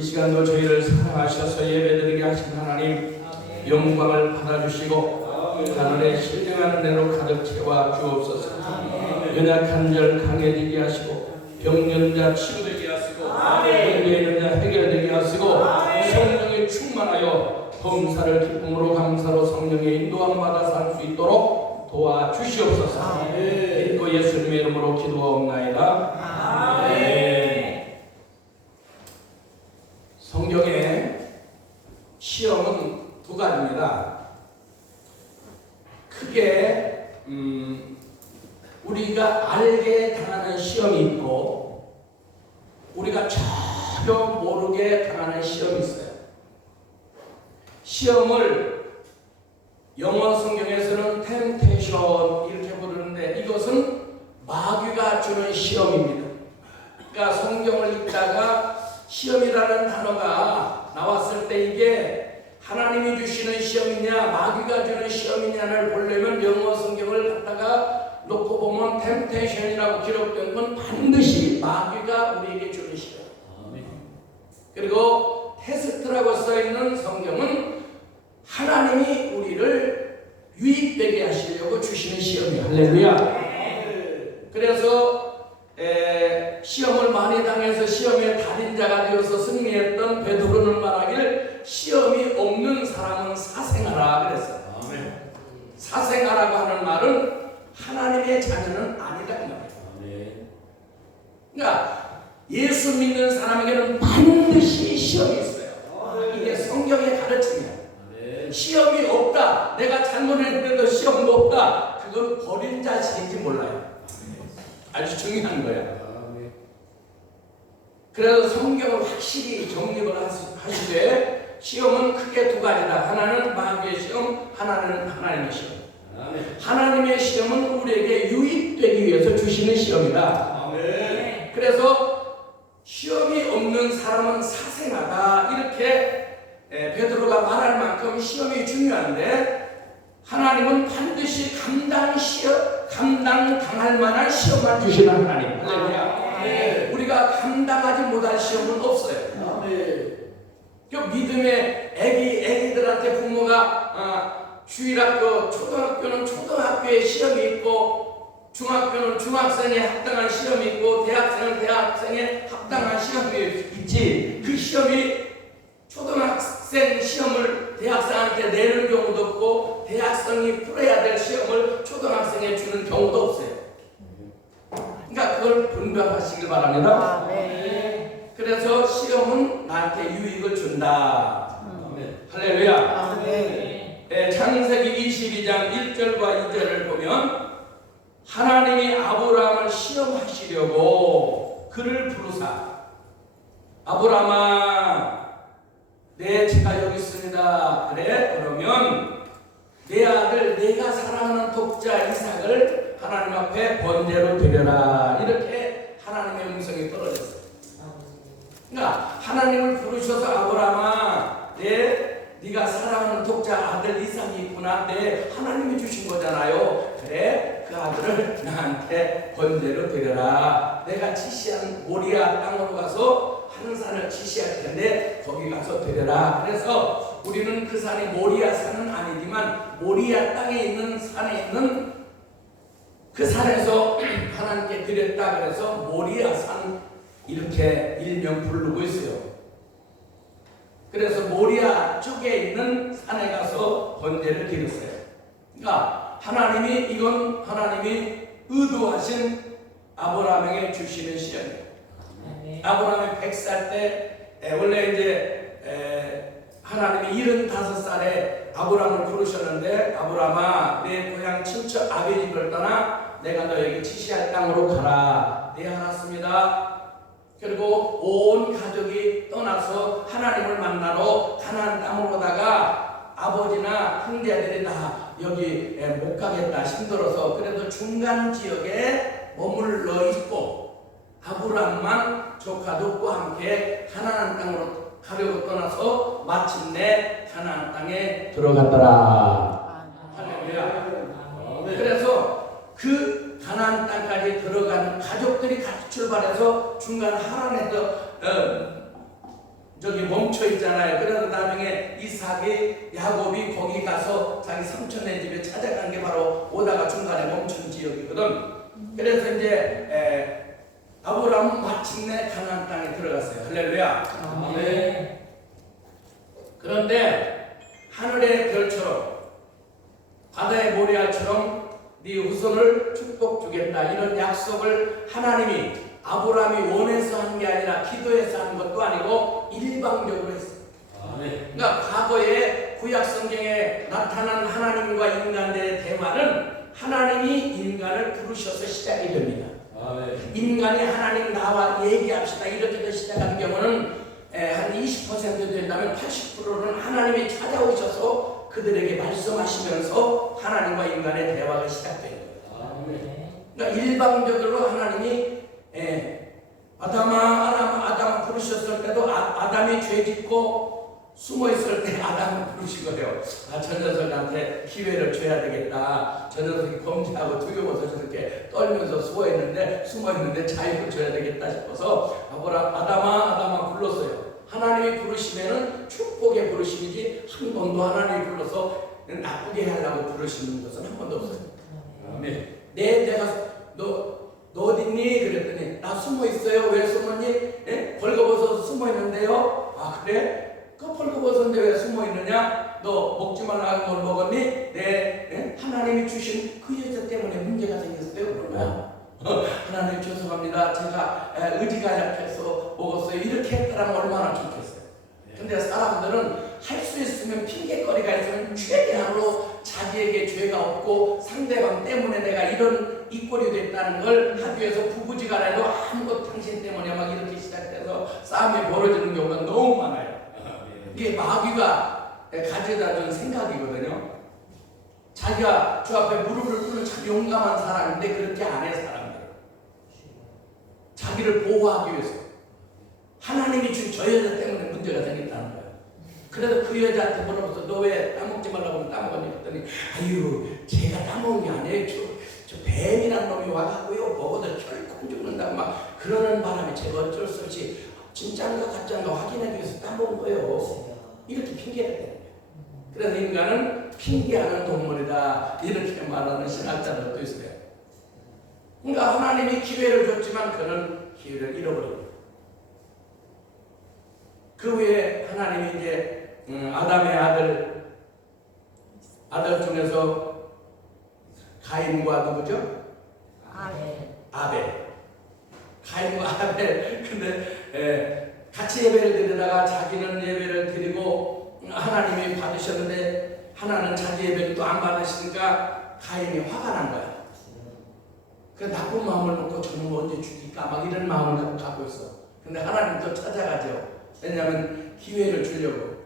이 시간도 저희를 사랑하셔서 예배드리게 하신 하나님 영광을 받아주시고 하늘의 신령한 은혜로 가득 채워 주옵소서. 연약한 절 강해지게 하시고 병든 자 치유되게 하시고 문제 있는 자 해결되게 하시고 성령에 충만하여 범사를 기쁨으로 감사로 성령의 인도함 받아 살 수 있도록 도와주시옵소서. 믿고 예수님의 이름으로 기도하옵나이다. 아멘. 성경에 시험은 두 가지입니다. 크게 우리가 알게 당하는 시험이 있고 우리가 전혀 모르게 당하는 시험이 있어요. 시험을 영어 성경에서는 템테이션 이렇게 부르는데 이것은 마귀가 주는 시험입니다. 그러니까 성경을 읽다가 시험이라는 단어가 나왔을 때 이게 하나님이 주시는 시험이냐 마귀가 주는 시험이냐를 보려면 영어 성경을 갖다가 놓고 보면 템테이션이라고 기록된 건 반드시 마귀가 우리에게 주는 시험. 그리고 테스트라고 써있는 성경은 하나님이 우리를 유익되게 하시려고 주시는 시험이에요. 할렐루야. 그래서 시험을 많이 당해서 시험의 달인자가 되어서 승리했던 베드로는 말하길 시험이 없는 사람은 사생하라 그랬어요. 사생하라고 하는 말은 하나님의 자녀는 아니다 그 말이에요. 그러니까 예수 믿는 사람에게는 반드시 시험이 있어요. 이게 성경의 가르침이에요. 시험이 없다, 내가 잘못했는데도 시험도 없다, 그건 버린 자식인지 몰라요. 아주 중요한 거야. 그래서 성경을 확실히 정립을 하시되 시험은 크게 두 가지다. 하나는 마귀의 시험, 하나는 하나님의 시험. 하나님의 시험은 우리에게 유익되기 위해서 주시는 시험이다. 그래서 시험이 없는 사람은 사생하다 이렇게 베드로가 말할 만큼 시험이 중요한데 하나님은 반드시 감당당할 만한 시험만 주시는 하나님. 할렐루야. 우리가 감당하지 못할 시험은 없어요. 그 믿음의 애기들한테 부모가 주일학교, 초등학교는 초등학교에 시험이 있고 중학교는 중학생에 합당한 시험이 있고 대학생은 대학생에 합당한 시험이 있지. 그 시험이 초등학생 시험을 대학생한테 내는 경우도 없고 대학생이 풀어야 될 시험을 초등학생에 주는 경우도 없어요. 그러니까 그걸 분별하시길 바랍니다. 그래서 시험은 나한테 유익을 준다. 할렐루야. 창세기 22장 1절과 2절을 보면 하나님이 아브라함을 시험하시려고 그를 부르사 아브라함아 네 제가 여기 있습니다. 그래? 그러면 내 아들 내가 사랑하는 독자 이삭을 하나님 앞에 번제로 드려라. 이렇게 하나님의 음성이 떨어졌어요. 그러니까 하나님을 부르셔서 아브라함아 네가 사랑하는 독자 아들 이삭이 있구나. 네 하나님이 주신 거잖아요. 그래 그 아들을 나한테 번제로 드려라. 내가 지시한 모리아 땅으로 가서 한 산을 지시할 텐데 거기 가서 드려라. 그래서 우리는 그 산이 모리아 산은 아니지만 모리아 땅에 있는 산에 있는 그 산에서 하나님께 드렸다. 그래서 모리아 산 이렇게 일명 부르고 있어요. 그래서 모리아 쪽에 있는 산에 가서 번제를 드렸어요. 그러니까 하나님이 이건 하나님이 의도하신 아브라함에게 주시는 시험이에요. 아브라함이 100살 때 원래 이제 하나님이 75살에 아브라함을 부르셨는데 아브라함아 내 고향 친척 아비 집을 떠나 내가 너에게 지시할 땅으로 가라. 네 알았습니다. 그리고 온 가족이 떠나서 하나님을 만나러 가나안 땅으로다가 아버지나 형제들이 다 여기 못 가겠다 힘들어서 그래도 중간 지역에 머물러 있고 아브라함만 조카들과 함께 가나안 땅으로 가려고 떠나서 마침내 가나안 땅에 들어갔더라. 할렐루야. 그래서 그 가나안 땅까지 들어간 가족들이 같이 출발해서 중간 하란에서 저기 멈춰 있잖아요. 그래서 나중에 이삭이 야곱이 거기 가서 자기 삼촌네 집에 찾아간 게 바로 오다가 중간에 멈춘 지역이거든. 그래서 이제 아브라함은 마침내 가나안 땅에 들어갔어요. 할렐루야. 아멘. 그런데 하늘의 별처럼 바다의 모래알처럼 네 후손을 축복 주겠다 이런 약속을 하나님이 아브라함이 원해서 한 게 아니라 기도해서 한 것도 아니고 일방적으로 했어요. 아멘. 그러니까 과거에 구약 성경에 나타난 하나님과 인간들의 대화는 하나님이 인간을 부르셔서 시작이 됩니다. 아멘. 인간이 하나님 나와 얘기합시다 이렇게 시작하는 경우는 한 20% 된다면 80%는 하나님이 찾아오셔서 그들에게 말씀하시면서 하나님과 인간의 대화가 시작된 거예요. 아멘. 그러니까 일방적으로 하나님이 아담아 부르셨을 때도 아담이 죄짓고 숨어있을 때 아담을 부르신 거예요. 저 녀석한테 기회를 줘야 되겠다. 저 녀석이 범죄하고 두려워서 저렇게 떨면서 숨어있는데 자유를 줘야 되겠다 싶어서 아담아 불렀어요. 하나님이 부르시면은 축복의 부르심이지 한 번도 하나님이 불러서 나쁘게 하려고 부르시는 것은 한 번도 없어요. 아멘. 내가 너 어딨니? 그랬더니 나 숨어 있어요. 왜 숨었니? 예? 벌거벗어서 숨어 있는데요. 아 그래? 그 벌거벗었는데 왜 숨어 있느냐? 너 먹지 말라고 뭘 먹었니? 네, 하나님이 주신 그 여자 때문에 문제가 생겼어요. 그러면 하나님 죄송합니다. 제가 의지가 약해서 먹었어요. 이렇게 했다면 얼마나 좋겠어요. 근데 사람들은 할 수 있으면 핑계거리가 있으면 최대한으로 자기에게 죄가 없고 상대방 때문에 내가 이런 이 꼴이 됐다는 걸 하기 위해서 부부지간에도 아무것도 당신 때문에 막 이렇게 시작돼서 싸움이 벌어지는 경우가 너무 많아요. 이게 마귀가 가져다 준 생각이거든요. 자기가 저 앞에 무릎을 꿇는 참 용감한 사람인데 그렇게 안 해 사람들. 자기를 보호하기 위해서 하나님이 준 저 여자 때문에 문제가 생겼다는 거예요. 그래서 그 여자한테 물어봐서 너 왜 따먹지 말라고 하면 따먹었니? 그랬더니 아유 제가 따먹은 게 아니에요. 저 뱀이란 놈이 와가고요 먹어도 결코 죽는다고 막 그러는 바람에 제가 어쩔 수 없이 진짜인가 가짜인가 확인하기 위해서 따먹은 거예요. 이렇게 핑계를 대는 거예요. 그래서 인간은 핑계하는 동물이다 이렇게 말하는 신학자들도 있어요. 그러니까 하나님이 기회를 줬지만 그는 기회를 잃어버립니다. 그 후에 하나님이 이제 아담의 아들 중에서 가인과 누구죠? 아벨. 가인과 아벨. 근데 같이 예배를 드리다가 자기는 예배를 드리고 하나님이 받으셨는데 하나는 자기 예배를 또 안 받으시니까 가인이 화가 난 거야. 그 나쁜 마음을 먹고 저놈을 언제 죽일까 막 이런 마음을 갖고 있어. 근데 하나님 또 찾아가죠. 왜냐하면 기회를 주려고.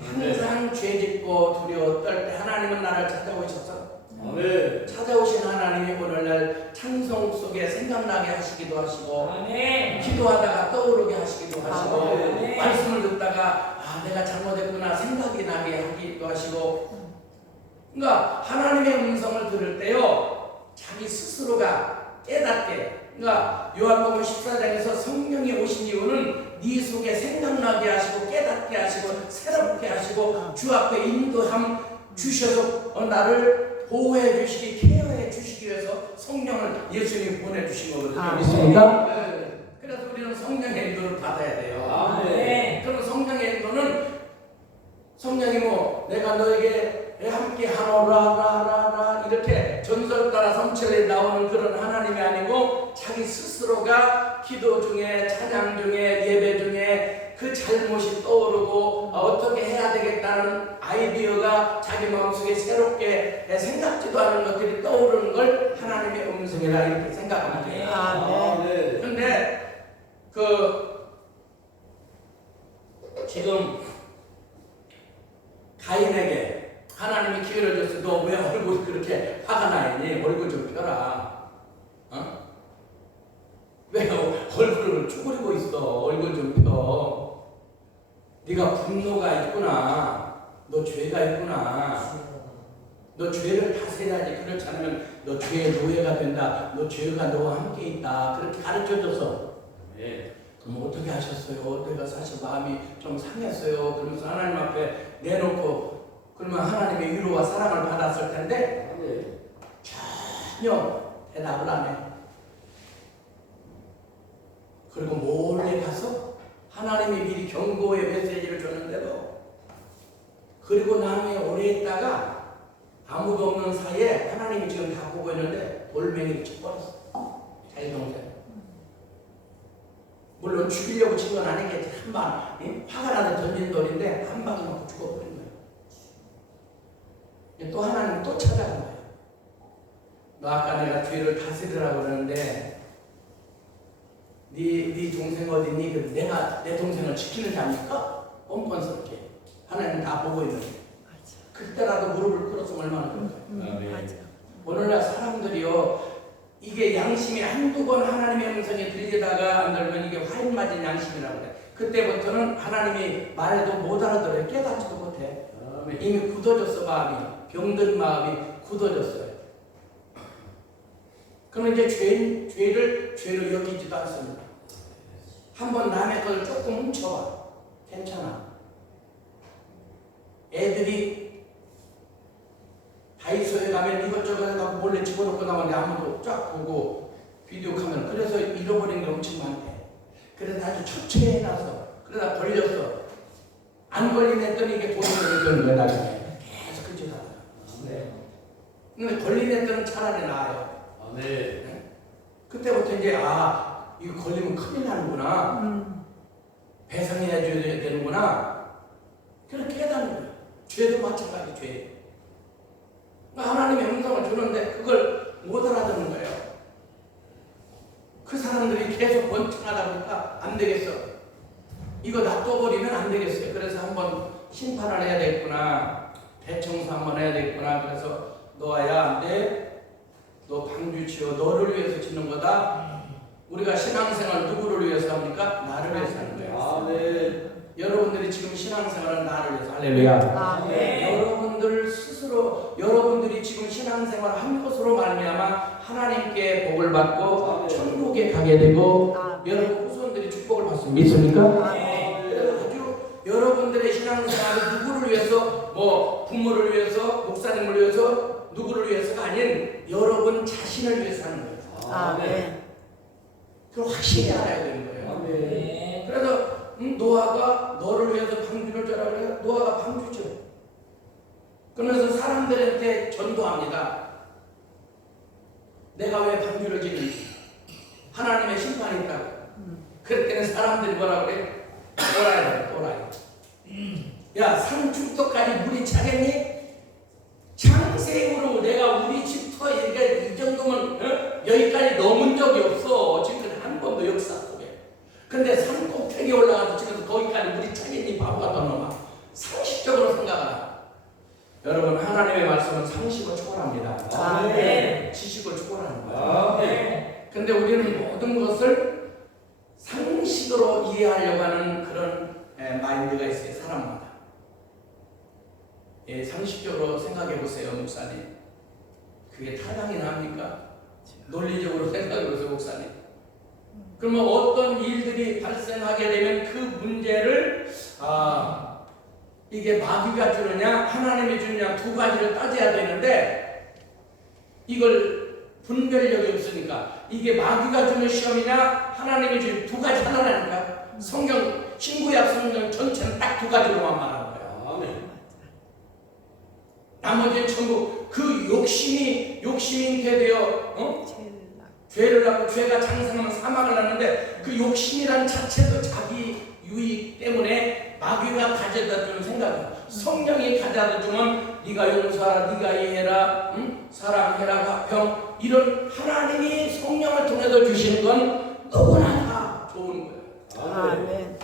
항상 죄짓고 두려워 떨 때 하나님은 나를 찾아오셨어. 아멘. 찾아오신 하나님이 오늘날 찬송 속에 생각나게 하시기도 하시고 아멘. 기도하다가 떠오르게 하시기도 하시고 아멘. 말씀을 듣다가 내가 잘못했구나 생각이 나게 하기도 하시고. 그러니까 하나님의 음성을 들을 때요 자기 스스로가 깨닫게. 그러니까 요한복음 14장에서 성령이 오신 이유는 네 속에 생각나게 하시고 깨닫게 하시고 새롭게 하시고 주 앞에 인도함 주셔서 나를 보호해 주시기 케어해 주시기 위해서 성령을 예수님이 보내주신 거거든요. 믿습니까? 네. 그래서 우리는 성령의 인도를 받아야 돼요. 네. 그럼 성령의 인도는 성령이 내가 너에게 함께 하노라 이렇게 전설 따라 성철에 나오는 그런 하나님이 아니고 자기 스스로가 기도 중에 찬양 중에 예배 중에 그 잘못이 떠오르고 어떻게 해야 되겠다는 아이디어가 자기 마음속에 새롭게 생각지도 않은 것들이 떠오르는 걸 하나님의 음성이라 이렇게 생각하면 돼요. 그런데 지금 가인에게 하나님이 기회를 줬어. 너 왜 얼굴이 그렇게 화가 나 있니? 얼굴 좀 펴라. 왜 얼굴을 쭈그리고 있어? 얼굴 좀 펴. 네가 분노가 있구나. 너 죄가 있구나. 너 죄를 다스려야지. 그렇지 않으면 너 죄의 노예가 된다. 너 죄가 너와 함께 있다. 그렇게 가르쳐줘서 그럼 어떻게 하셨어요? 내가 사실 마음이 좀 상했어요. 그러면서 하나님 앞에 내놓고 그러면 하나님의 위로와 사랑을 받았을 텐데 아멘. 전혀 대답을 안 해. 그리고 몰래 가서 하나님이 미리 경고의 메시지를 줬는데도 그리고 나중에 오래 있다가 아무도 없는 사이에 하나님이 지금 다 보고 있는데 돌멩이를 쳐버렸어. 자기 동생. 물론 죽이려고 친 건 아니겠지. 한 방, 화가 나서 던진 돌인데 한 방에 맞고 죽어버린 거예요. 또 하나님 또 찾아간 거예요. 너 아까 내가 죄를 다스리라고 그러는데 네 동생 어디니? 그래서 내가 내 동생을 지키는 자입니까? 뻔뻔스럽게 하나님 다 보고 있는데 그때라도 무릎을 꿇었으면 얼마나 그럴까요? 아멘. 오늘날 사람들이요 이게 양심이 한두 번 하나님의 음성이 들리다가 안 들면 이게 화인 맞은 양심이라고 그래. 그때부터는 하나님이 말해도 못 알아들어요. 깨닫지도 못해. 아멘. 이미 굳어졌어. 마음이 병든 마음이 굳어졌어요. 그러면 이제 죄를 죄로 여기지도 않습니다. 한번 남의 걸 조금 훔쳐봐. 괜찮아. 애들이 다이소에 가면 이것저것 해갖고 몰래 집어넣고 나오는데 아무도 쫙 보고 비디오 카메라. 그래서 잃어버린 게 엄청 많대. 그래서 아주 처치해놔서 그러다 걸렸어. 안 걸린 애들은 이게 돈이 걸리는 거야 나중에. 계속 그 짓 하다가. 네. 근데 걸린 애들은 차라리 나아요. 아멘. 그때부터 이제 이거 걸리면 큰일 나는구나. 배상해야 되는구나. 그렇게 깨닫는 거예요. 죄도 마찬가지 죄. 하나님의 음성을 주는데 그걸 못 알아듣는 거예요. 그 사람들이 계속 번창하다 보니까 안 되겠어. 이거 놔둬버리면 안 되겠어요. 그래서 한번 심판을 해야 되겠구나. 대청소 한번 해야 되겠구나. 그래서 너야 안 돼. 너 방주 치워. 너를 위해서 짓는 거다. 우리가 신앙생활 누구를 위해서 합니까? 나를 위해서 하는 거예요. 아멘. 여러분들이 지금 신앙생활은 나를 위해서. 할렐루야. 아멘. 여러분들 스스로 여러분들이 지금 신앙생활 한 것으로 말미암아 하나님께 복을 받고 천국에 가게 되고 여러분 후손들이 축복을 받습니다. 믿습니까? 그래서 아주 여러분들의 신앙생활은 누구를 위해서 뭐 부모를 위해서 목사님을 위해서 누구를 위해서가 아닌 여러분 자신을 위해서 하는 거예요. 아멘. 그걸 확실히 알아야 되는 거예요. 아멘. 그래서 노아가 너를 위해서 방주를 져라 그래요. 노아가 방주죠. 그러면서 사람들한테 전도합니다. 내가 왜 방주를 짓는지 하나님의 심판이 있다고. 그럴 때는 사람들이 뭐라 그래? 또라이. 야, 산축도까지 물이 차겠니? 창세으로 내가 우리 집터 이 정도면 여기까지 넘은 적이 없어. 지금 한 번도 역사 속에. 근데 산 꼭대기 올라가서 지금 거기까지 물이 차겠니? 바보 같은 놈아. 상식적으로 생각하라. 여러분 하나님의 말씀은 상식을 초월합니다. 아멘. 지식을 초월하는 거예요. 아멘. 근데 우리는 모든 것을 상식으로 이해하려고 하는 그런 마인드가 있어요. 사람마다. 상식적으로 생각해 보세요, 목사님. 그게 타당이 납니까? 논리적으로 생각해 보세요, 목사님. 그러면 어떤 일들이 발생하게 되면 그 문제를 이게 마귀가 주느냐 하나님이 주느냐 두 가지를 따져야 되는데 이걸 분별력이 없으니까 이게 마귀가 주는 시험이냐 하나님이 주는 두 가지 하나라니까. 성경 신구약 성경 전체는 딱 두 가지로만 말하는 거예요. 아멘. 나머지는 전부 그 욕심이 되되어 죄를 낳고 죄가 장성하면 사망을 낳는데 그 욕심이라는 자체도 자기 유익 때문에 마귀가 가져다 주는 생각이야. 성령이 가져다 주면 네가 용서하라, 네가 이해해라, 사랑해라, 화평 이런 하나님이 성령을 통해서 주시는 건 너무나 다 좋은 거예요. 아멘.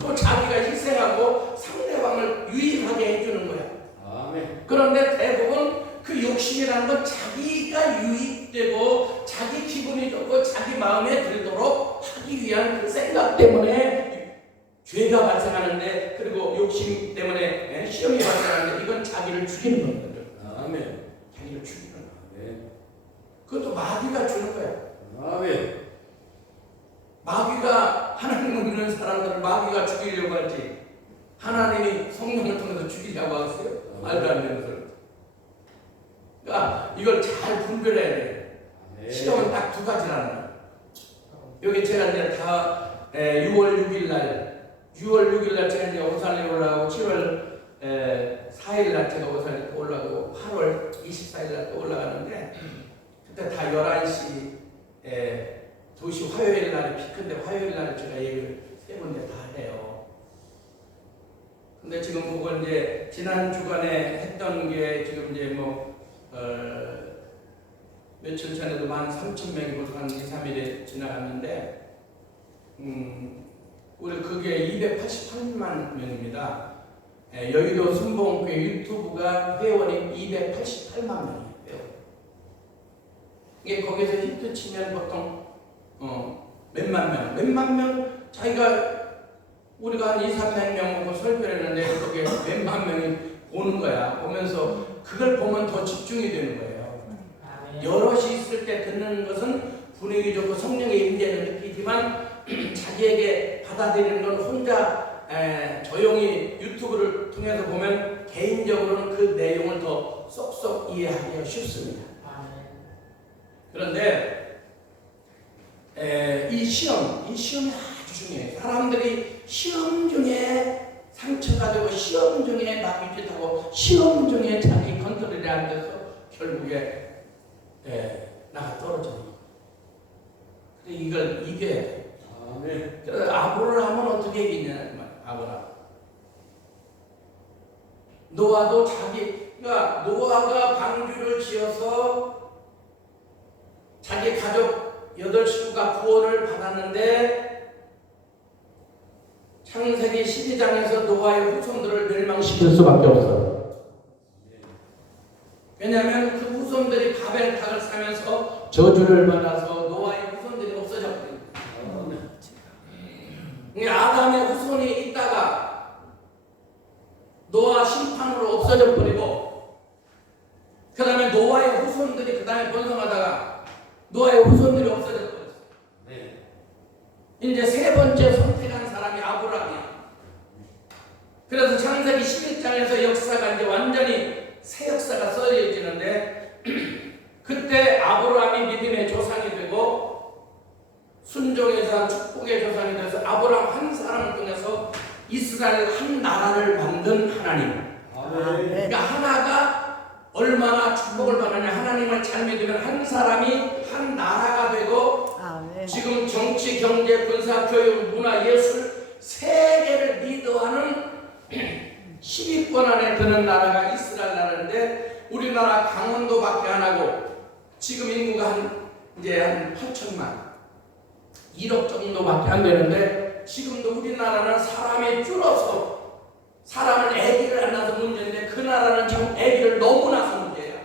또 자기가 희생하고 상대방을 유익하게 해주는 거야. 아멘. 그런데 대부분 그 욕심이라는 건 자기가 유익되고 자기 기분이 좋고 자기 마음에 들도록 하기 위한 그 생각 때문에 죄가 발생하는데 그리고 욕심 때문에 시험이 발생하는데 이건 자기를 죽이는 거거든. 아멘. 자기를 죽이는 거야. 아멘. 그것도 마귀가 주는 거야. 아멘. 마귀가 하나님을 믿는 사람들을 마귀가 죽이려고 할지 하나님이 성령을 통해서 죽이려고 하겠어요? 말도 안 되는 소리. 그러니까 이걸 잘 분별해야 돼. 시험은 딱 두 가지라는 거예요. 여기 제가 이제 다 6월 6일 날 제가 이제 오살리 올라가고 7월 4일 날 제가 오살리 또 올라가고 8월 24일 날 또 올라가는데 그때 다 11시 2시 화요일 날이 피크인데 화요일 날 제가 얘기를 세 군데 다 해요. 근데 지금 그걸 이제 지난 주간에 했던 게 지금 이제 며칠 전에도 13,000명이 벌써 한 2, 3일에 지나갔는데 우리 그게 288만 명입니다. 여의도 순복음교회 유튜브가 회원이 288만 명이에요. 이게 거기서 히트 치면 보통 몇만 명 자기가 우리가 한 2, 300명 보고 설교를 했는데 그게 몇만 명이 보는 거야. 보면서 그걸 보면 더 집중이 되는 거예요. 여럿이 있을 때 듣는 것은 분위기 좋고 성령의 임재는 느끼지만 자기에게 받아들이는 건 혼자 조용히 유튜브를 통해서 보면 개인적으로는 그 내용을 더 쏙쏙 이해하기가 쉽습니다. 그런데 이 시험이 아주 중요해요. 사람들이 시험 중에 상처가 되고 시험 중에 마귀짓하고 시험 중에 자기 컨트롤이 안 돼서 결국에 나가 떨어지는 거예요. 이걸 이겨야 돼요. 그래서 아브라함은 어떻게 이기냐 아브라함. 노아도 그러니까 노아가 방주를 지어서 자기 가족 8식구가 구원을 받았는데 창세기 12장에서 노아의 후손들을 멸망시킬 수밖에 없어요. 왜냐하면 그 후손들이 바벨탑을 사면서 저주를 받아서 노아의 후손들이 없어졌거든요. 아담의 후손이 있다가 노아 심판으로 없어져 버리고 그 다음에 노아의 후손들이 그 다음에 번성하다가 노아의 후손들이 없어져 버렸어요. 이제 세 번째 선택한 사람이 아브라함이야. 그래서 창세기 11장에서 역사가 이제 완전히 새 역사가 써지는데 그때 아브라함이 믿음의 조상이 되고 순종에서 축복의 조상이 돼서 아브라함 한 사람을 통해서 이스라엘 한 나라를 만든 하나님. 그러니까 하나가 얼마나 축복을 받느냐. 하나님을 잘 믿으면 한 사람이 한 나라가 되고 지금 정치, 경제, 군사, 교육, 문화, 예술 세계를 리더하는 10위권 안에 드는 나라가 이스라엘 나라인데 우리나라 강원도밖에 안 하고 지금 인구가 이제 한 8천만 1억 정도밖에 안 되는데 지금도 우리나라는 사람이 줄어서 사람은 아기를 안 낳아서 문제인데 그 나라는 지금 아기를 너무 낳아서 문제야.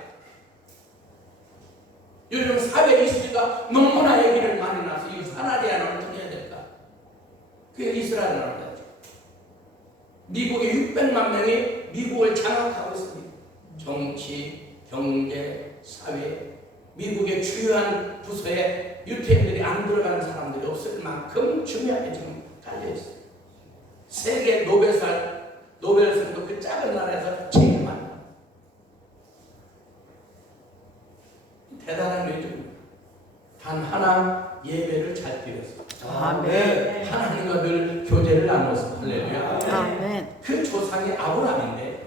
요즘 사회 이슈가 너무나 아기를 많이 낳아서 이 사나리아는 어떻게 해야 될까? 그게 이스라엘 나라다. 미국의 600만 명이 미국을 장악하고 있습니다. 정치, 경제, 사회, 미국의 주요한 부서에 유태인들이 안 들어가는 사람들이 없을 만큼 중요하게 지금 깔려있어요. 세계 노벨상도 그 작은 나라에서 제일 많아요. 대단한 일입니다. 단 하나 예배를 잘 드렸어요. 아멘. 하나님과 늘 교제를 나눴어. 할렐루야. 아멘. 그 조상이 아브라함인데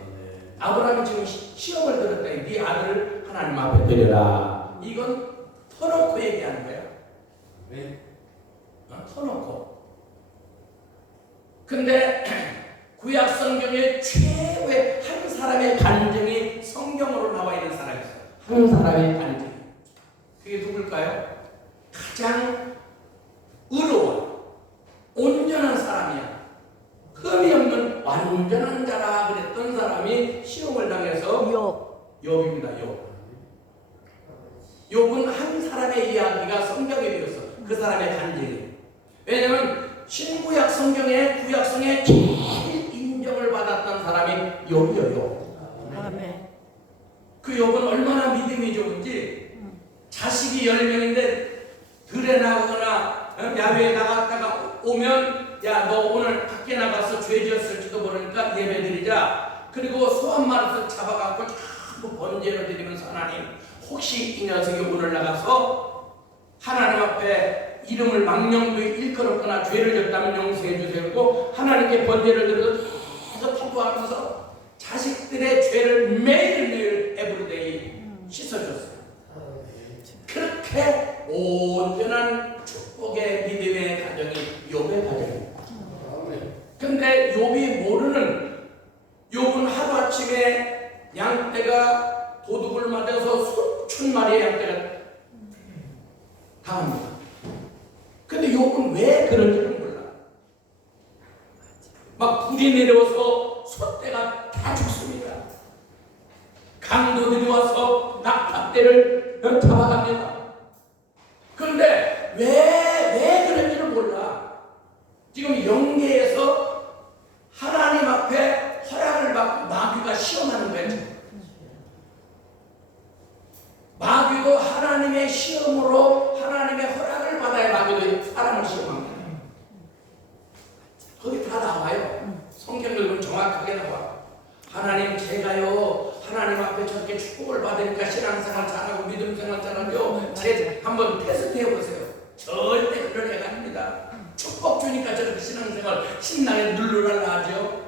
아브라함이 지금 시험을 들었다. 네 아들을 하나님 앞에 드려라. 이건 터놓고 얘기하는 거야. 터놓고. 근데 구약 성경에 최후의 한 사람의 간증이 성경으로 나와 있는 사람이 있어요. 한 사람의 간증. 그게 누굴까요? 가장 의로워 온전한 사람이야. 흠이 없는 완전한 자라 그랬던 사람이 시험을 당해서 욥입니다. 욥은 한 사람의 이야기가 성경에 되었어. 그 사람의 간증이. 왜냐하면 신구약 성경에 구약성에 제일 인정을 받았던 사람이 욥이에요. 아멘. 그 욥은 얼마나 믿음이 좋은지 자식이 10명인데 들에 나가거나 야외에 나갔다가 오면 야 너 오늘 밖에 나가서 죄 지었을지도 모르니까 예배 드리자. 그리고 소 한 마리를 잡아갖고 전부 번제로 드리면서 하나님 혹시 이 녀석이 오늘 나가서 하나님 앞에 이름을 망령되이 일컬었거나 죄를 졌다면 용서해 주세요. 그리고 하나님께 번제를 드려서 계속 기도하면서 자식들의 죄를 매일매일 에브리데이 씻어줬어요. 그렇게 온전한 축복의 믿음의 가정이 욥의 가정입니다. 근데 욥이 모르는, 욥은 하루아침에 양떼가 도둑을 맞아서 수천 마리의 양떼가 당합니다. 근데 욥은 왜 그런지를 몰라. 막 불이 내려와서 소떼가 다 죽습니다. 강도들이 와서 낙타떼를 잡아갑니다. 그런데 왜 그런지를 몰라. 지금 영계에서 하나님 앞에 허락을 받고 마귀가 시험하는 거예요. 마귀도 하나님의 시험으로 하나님의 허락을 받아야 마귀도 사람을 시험합니다. 거기 다 나와요. 성경 읽으면 정확하게 나와. 하나님 제가요 하나님 앞에 저렇게 축복을 받으니까 신앙생활 잘하고 믿음생활 잘하고요. 제 한번 테스트 해보세요. 절대 그런 애가 아닙니다. 축복 주니까 저렇게 신앙생활 신나게 누르랄라 하죠.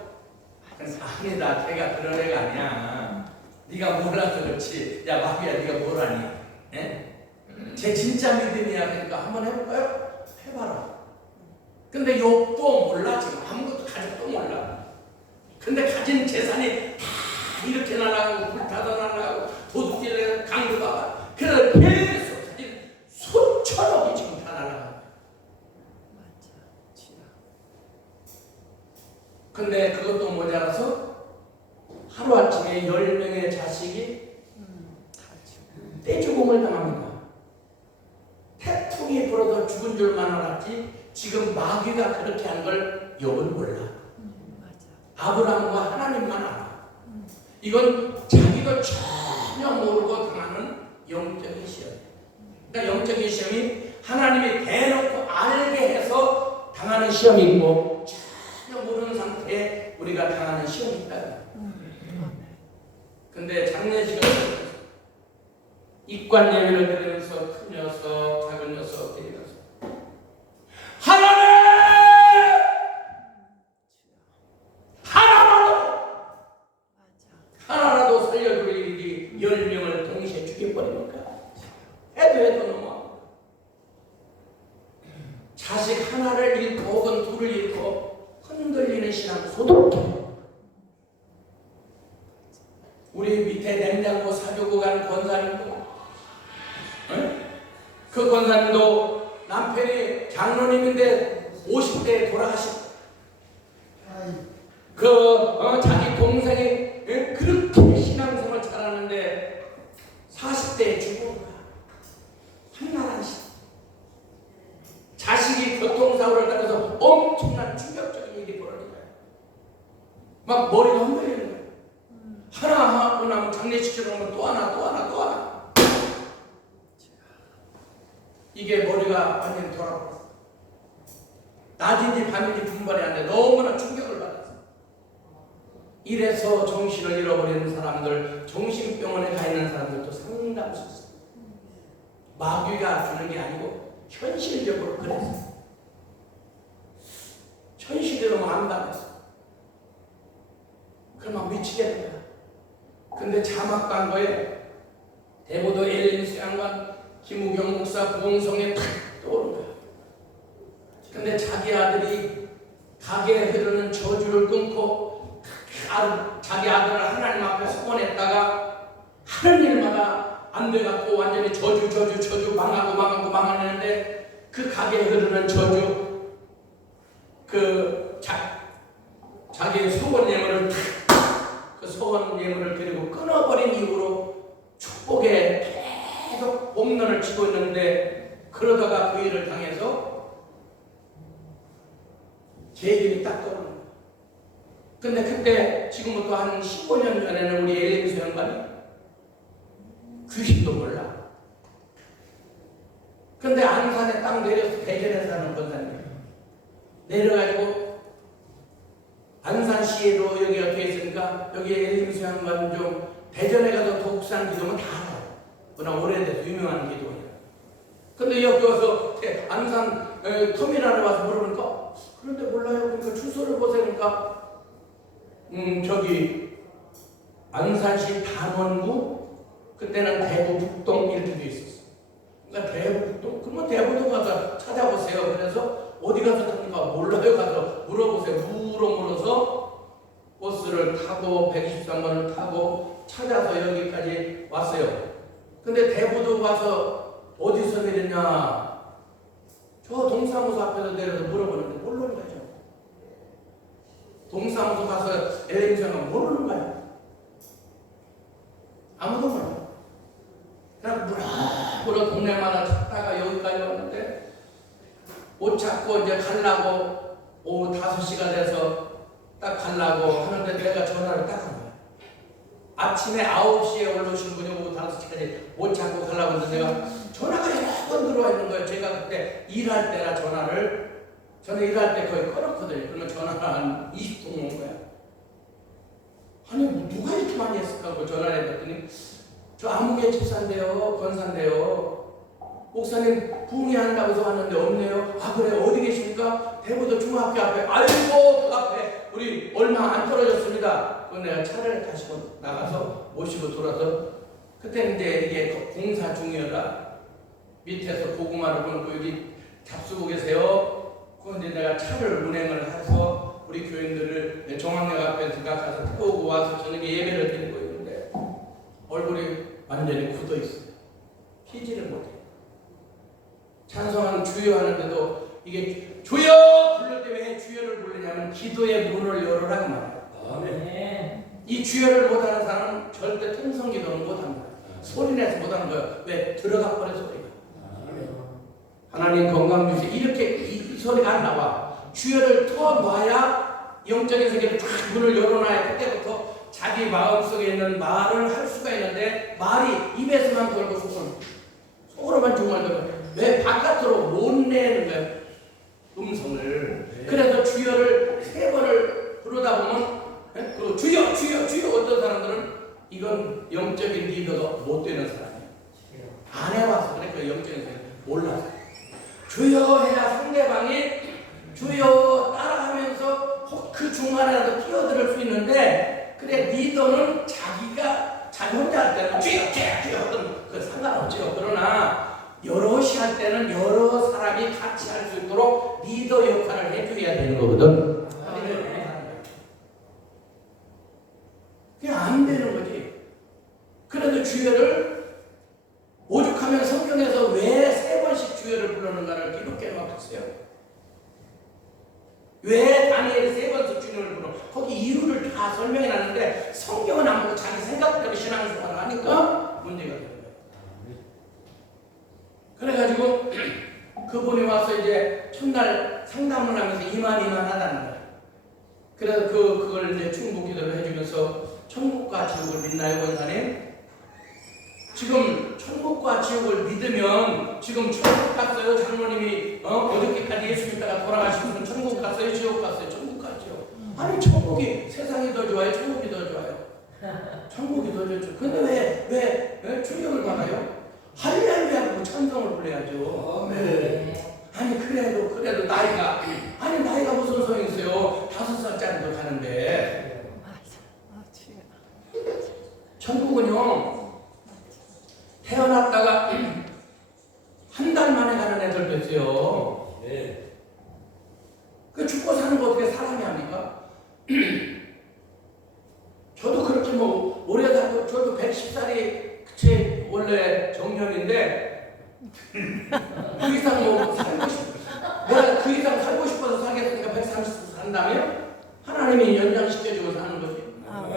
아니다, 걔가 그런 애가 아니야. 네가 몰라서 그렇지. 야 마귀야, 네가 뭘 아니? 예? 제 진짜 믿음이야. 그러니까 한번 해볼까요? 해봐라. 근데 욥도 몰라. 지금 아무것도 가족도 몰라. 근데 가진 재산이 다 이렇게 날아가고 불타다 날아가고 도둑질에 강도가 그래서 계속 가진 수천억이 지금 다 날아가고. 근데 그것도 모자라서 하루아침에 10명의 자식이 떼죽음을 당합니다. 태풍이 불어서 죽은 줄만 알았지 지금 마귀가 그렇게 한 걸 욥은 몰라. 아브라함과 하나님만 알아. 이건 자기도 전혀 모르고 당하는 영적인 시험. 그러니까 영적인 시험이 하나님이 대놓고 알게 해서 당하는 시험이 있고 전혀 모르는 상태에 우리가 당하는 시험이 있다. 근데 장례식을 입관 예배를 드리면서 큰 녀석, 작은 녀석 드리면서 하나님! 하나라도 살려줄 일이 10명을 동시에 죽여버리니까 해도 너무 자식 하나를 잃고 혹은 둘을 잃고 흔들리는 신앙 소독해. 우리 밑에 냉장고 사주고 간 권사님도 그 권사님도 남편이 장로님인데 50대에 돌아가신 자기 동생이 그렇게 신앙생활 잘하는데 40대에 죽은 거야. 한나라씩 자식이 교통사고를 당해서 엄청난 충격적인 일이 벌어진 거야. 막 머리가 흔들리는 거야. 하나 하고 나면 장례식장 오면 또 하나 또 하나 또 하나. 이게 머리가 완전히 돌아버렸어. 낮인지 밤인지 분발이 안 돼. 너무나 충격을 받았어. 이래서 정신을 잃어버리는 사람들, 정신병원에 가 있는 사람들도 상당수 있어. 마귀가 주는 게 아니고 현실적으로 그랬어. 현실적으로 암담했어. 그러면 미치겠는 거야. 근데 자막 광고에 대보도 엘린 수양관 김우경 목사 부흥성에 탁 떠오른 거야. 근데 자기 아들이 가게에 흐르는 저주를 끊고 자기 아들을 하나님 앞에 소원했다가 하는 일마다 안 돼갖고 완전히 저주 망하고 망하는데 그 가게에 흐르는 저주 자기의 소원 예물을 그 소원 예물을 그리고 끊어버린 이후로 축복에 계속 홈런을 치고 있는데 그러다가 그 일을 당해서 계획이 딱 떠오르는 거예요. 근데 그때 지금부터 한 15년 전에는 우리 엘린수 양반이 귀신도 몰라. 근데 안산에 딱 내려서 대전에 사는 권사님 내려가지고 안산시에도 여기가 돼 있으니까 여기 엘림수양관 좀 대전에 가서 독산 기도면 다 알아요. 그러나 오래돼서 유명한 기도예요. 근데 여기 와서 안산 터미널에 와서 물어보니까 그런데 몰라요. 그러니까 주소를 보세요니까 저기 안산시 단원구 그때는 대구북동 이렇게 돼 있었어. 그러니까 대구북동 그러면 대구도 가서 찾아보세요. 그래서 어디 가서 탑니까? 몰라요. 가서 물어보세요. 물어서 버스를 타고 123번을 타고 찾아서 여기까지 왔어요. 근데 대구도 가서 어디서 내렸냐? 저 동사무소 앞에서 내려서 물어보는데 모르는 거죠. 동사무소 가서 엘림수양관 모르는 거예요. 아무도 몰라요. 그냥 물어 동네마다 찾다가 여기까지 왔는데 못 찾고 이제 가려고 오후 5시가 돼서 딱 가려고 하는데 내가 전화를 딱 한 거야. 아침에 9시에 올라오신 분이 오후 5시까지 못 찾고 가려고 했는데 내가 전화가 여러 번 들어와 있는 거예요. 제가 그때 일할 때라 저는 일할 때 거의 끊었거든요. 그러면 전화가 한 20통 온 거야. 아니 누가 이렇게 많이 했을까 하고 전화를 해봤더니 저 아무개 집사인데요. 권사인데요. 목사님 부흥회한다고 해서 왔는데 없네요. 아 그래 어디 계십니까? 대구도 중학교 앞에. 아이고 그 앞에 우리 얼마 안 떨어졌습니다. 그건 내가 차를 가지고 나가서 모시고 돌아서 그때 이제 이게 공사 중이어라. 밑에서 고구마를 보내고 여기 잡수고 계세요. 그건 이제 내가 차를 운행을 해서 우리 교인들을 정학역 앞에서 가서 태우고 와서 저녁에 예배를 드리고 있는데 얼굴이 완전히 굳어 있어요. 피지를 못해요. 찬송하는 주여 하는데도 이게 주여 부를 때 왜 주여를 부르냐면 기도의 문을 열어라고 말해요. 아멘. 이 주여를 못하는 사람은 절대 통성기도는 못합니다. 소리내서 못하는 거예요. 왜? 들어가 버려 소리가. 하나님 건강 주세요. 이렇게 이 소리가 안 나와. 주여를 더 놔야 영적인 세계를 쫙 문을 열어놔야 그때부터 자기 마음속에 있는 말을 할 수가 있는데 말이 입에서만 돌고 속으로만 정말 돌고 왜 바깥으로 못 내는 거예요. 음성을. 네. 그래서 주여를 3번을 부르다 보면 그 주여 어떤 사람들은 이건 영적인 리더가 못 되는 사람이에요. 안 해봐서 그래. 그 영적인 세계 몰라서 주여 해야 상대방이 주여 따라하면서 그 중간에라도 끼어들 수 있는데 그래 리더는 자기 혼자 할 때는 주여 하던 그 상관없죠. 그러나 여럿이 할 때는 여러 사람이 같이 할 수 있도록 리더 역할을 해줘야 되는 거거든. 그냥 안 되는 거지. 그래도 주여를 오죽하면 성경에서 왜 3번씩 주여를 부르는가를 기록해 놓았어요. 왜 다니엘이 3번씩 주여를 부르는 거기 이유를 다 설명해 놨는데 성경은 안 보고 자기 생각대로 신앙생활을 하니까 문제가 되는 거예요. 그래가지고 그분이 와서 이제 첫날 상담을 하면서 이만하다는 거예요. 그래서 그걸 이제 충북 기도를 해주면서 천국과 지옥을 믿나요, 권사님? 지금 천국과 지옥을 믿으면 지금 천국 갔어요. 장로님이 어저께까지 예수 믿다가 돌아가시면 천국 갔어요, 지옥 갔어요, 천국 갔죠. 아니 천국이 세상이 더 좋아요, 천국이 더 좋아요. 천국이 더 좋죠. 근데 왜 충격을 받아요? 할렐루야 하고 찬송을 불러야죠. 아니 그래도 나이가 무슨 소용이 있어요. 5살짜리도 가는데. 천국은요 태어났다가 한 달 만에 가는 애들도 있어요. 그 죽고 사는 거 어떻게 사람이 합니까? 저도 그렇게 뭐 오래 살고 저도 110살이 제 원래 정년인데 그 이상 뭐 살고 내가 그 이상 살고 싶어서 살겠으니까 130살 산다며? 하나님이 연장시켜주고 사는 거지.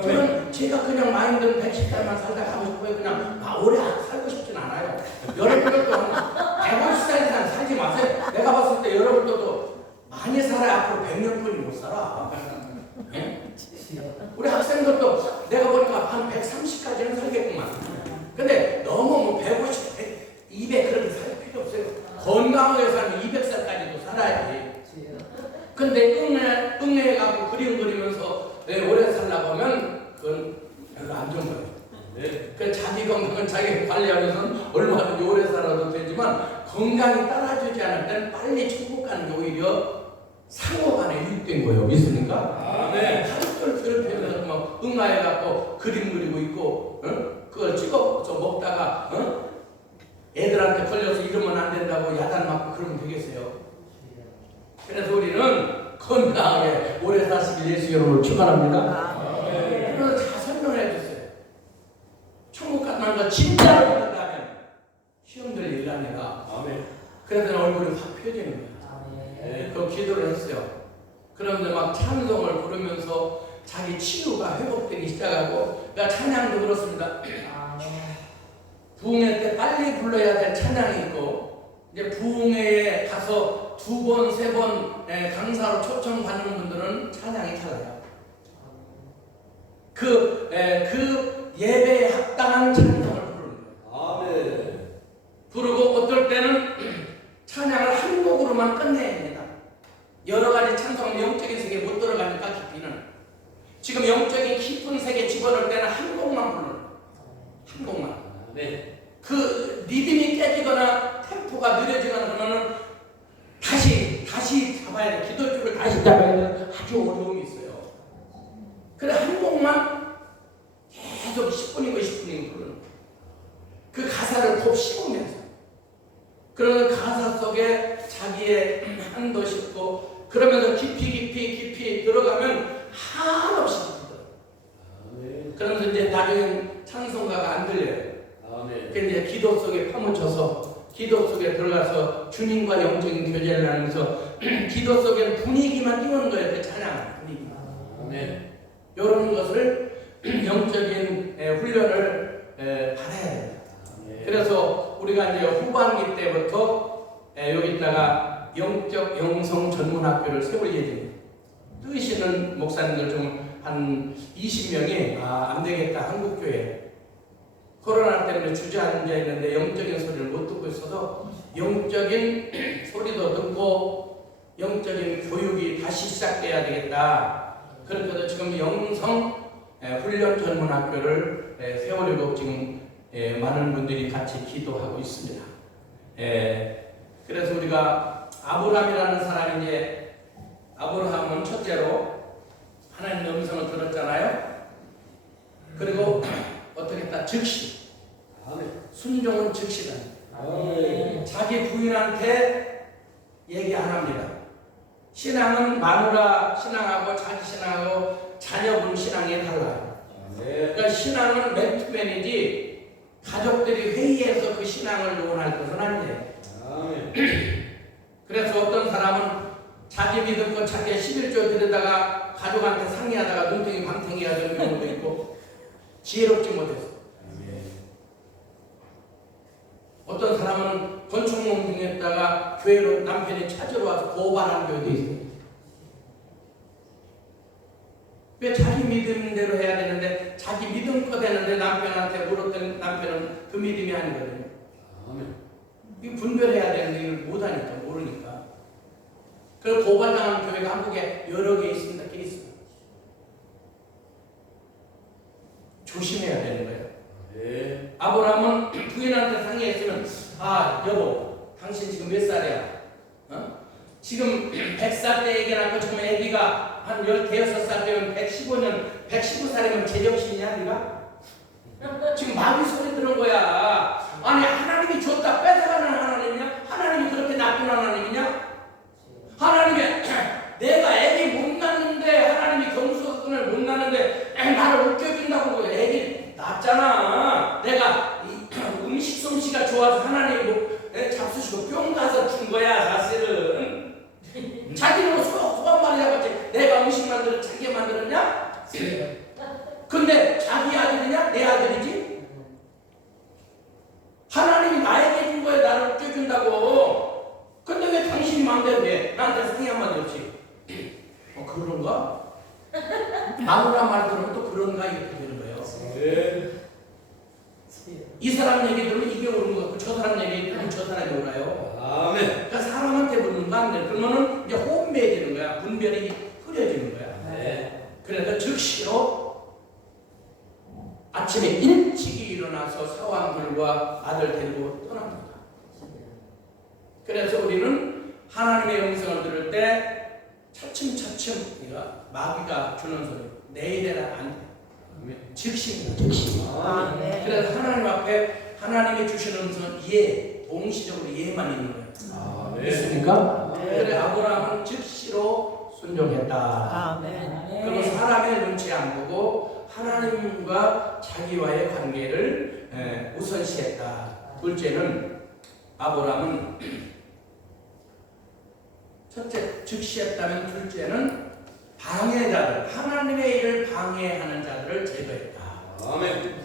저는 제가 그냥 마인드는 110살만 살다 가고 싶어요. 그냥 오래 살고 싶진 않아요. 여러분들도 150살 이상 살지 마세요. 내가 봤을 때 여러분들도 많이 살아야 앞으로 100년뿐이 못 살아. 우리 학생들도 내가 보니까 한 130까지는 살겠구만. 근데 너무 뭐 150, 100, 200 그렇게 살 필요 없어요. 건강하게 살면 200살까지도 살아야지. 근데 관리하면서는 얼마든지 오래 살아도 되지만 건강이 따라주지 않을 때는 빨리 천국 가는 게 오히려 상호간에 유익된 거예요. 믿습니까? 가족들 괴롭히면서 막 응아해갖고 그림 그리고 있고 그걸 찍어서 먹다가 애들한테 걸려서 이러면 안 된다고 야단 맞고 그러면 되겠어요. 그래서 우리는 건강하게 오래 사시길 예수 여러분을 축원합니다. 그래서 잘 설명해 주세요. 천국 가는 거 진짜로 믿는다면 시험들 일 아니라. 그래서 얼굴이 확 펴지는 거예요. 그 기도를 했어요. 그런데 막 찬송을 부르면서 자기 치유가 회복되기 시작하고, 그러니까 찬양도 그렇습니다. 부흥회 때 빨리 불러야 될 찬양이 있고, 이제 부흥회에 가서 2번, 3번 강사로 초청받는 분들은 찬양이 달라요. 그 예배에 합당한 찬송을 부르는 거예요. 부르고 어떨 때는 찬양을 한 곡으로만 끝내야 됩니다. 여러 가지 찬송은 영적인 세계에 못 들어가니까 깊이는 지금 영적인 깊은 세계 집어넣을 때는 한 곡만 부르는 거예요. 한 곡만. 그 리듬이 깨지거나 템포가 느려지거나 그러면은 다시 잡아야 돼. 기도줄을 다시 잡아야 돼. 아주 어려움이 있어요. 그래 한 곡만 계속 10분이고 10분이고 부르는 그 가사를 푹 씹으면서 그러는 가사 속에 자기의 한도 싣고 그러면서 깊이 들어가면 한없이 깊어요. 그러면서 이제 나중엔 찬송가가 안 들려요. 그 이제 기도 속에 파묻혀서 기도 속에 들어가서 주님과 영적인 교제를 하면서 기도 속에 분위기만 띄우는 거예요. 그 찬양 분위기만. 이런 것을 영적인 훈련을 받아야 됩니다. 그래서 우리가 이제 후반기 때부터 여기다가 영적 영성 전문학교를 세울 예정입니다. 뜨시는 목사님들 좀 한 20명이 안 되겠다 한국교회 코로나 때문에 주저앉아 있는데 영적인 소리를 못 듣고 있어서 영적인 소리도 듣고 영적인 교육이 다시 시작돼야 되겠다. 그래서 지금 영성 훈련 전문학교를 세우려고 지금 많은 분들이 같이 기도하고 있습니다. 그래서 우리가 아브라함이라는 사람이 이제 아브라함은 첫째로 하나님의 음성을 들었잖아요. 그리고 어떻게 했다? 즉시. 순종은 즉시다. 자기 부인한테 얘기 안 합니다. 신앙은 마누라 신앙하고 자기 신앙하고 자녀분 신앙이 달라요. 그러니까 신앙은 맨투맨이지 가족들이 회의해서 그 신앙을 논할 것은 아니에요. 그래서 어떤 사람은 자기 믿을 것 자기 11조 들여다가 가족한테 상의하다가 눈탱이 방탱이 하는 경우도 있고 지혜롭지 못해서 어떤 사람은 권총문 중에다가 교회로 남편이 찾으러 와서 고발한 교회도 있어요. 왜 자기 믿음대로 해야 되는데 자기 믿음껏 되는데 남편한테 물었더니 남편은 그 믿음이 아니거든요. 이 분별해야 되는데 이걸 못하니까 모르니까. 그래서 고발당한 교회가 한국에 여러 개 있습니다. 조심해야 되는 거예요. 아브라함은 부인한테 상의했으면 여보 당신 지금 몇 살이야? 지금 100살 때 얘기하고 지금 애기가 한 15살 때면 115년 119살이면 제정신이냐 네가? 지금 마귀 소리 들은 거야. 아니 하나님이 줬다 뺏어가는 하나님이냐? 하나님이 그렇게 나쁜 하나님이냐? 하나님이 내가 애기 못 낳는데 하나님이 경수권을 못 낳는데 나를 웃겨준다고 애기 낳았잖아. 내가 음식 솜씨가 좋아서 하나님이 잡수시고 뿅 가서 준 거야 사실은. 자기는 소한 말이야 같지. 내가 음식 만들어 자기 만들었냐? 근데 자기 아들이냐? 내 아들이지? 하나님이 나에게 준 거야. 나를 웃겨준다고. 근데 왜 당신이 마음대로 해? 나한테 상의 한마디 없이. 그런가? 마누라 말 들으면 또 그런가 이렇게 되는 거예요. 이 사람 얘기 들으면 이게 옳은 것 같고 저 사람 얘기 들으면 저 사람이 옳아요. 그러니까 사람한테 묻는 거 안 돼. 그러면은 이제 혼미해지는 거야. 분별이 흐려지는 거야. 그래서 즉시로 아침에 일찍이 일어나서 사왕들과 아들 데리고 떠납니다. 그래서 우리는 하나님의 음성을 들을 때 차츰차츰 마귀가 주는 소리 내일에라 안 돼. 즉시입니다. 즉시. 아멘. 그래서 하나님 앞에 하나님이 주시는 음성은 동시적으로 예만 있는 거예요. 됐습니까? 그래 아브라함은 즉시로 순종했다. 아멘. 그리고 사람의 눈치 안 보고 하나님과 자기와의 관계를 우선시했다. 둘째는 아브라함은 첫째 즉시했다면 둘째는 방해자들, 하나님의 일을 방해하는 자들을 제거했다. 아멘.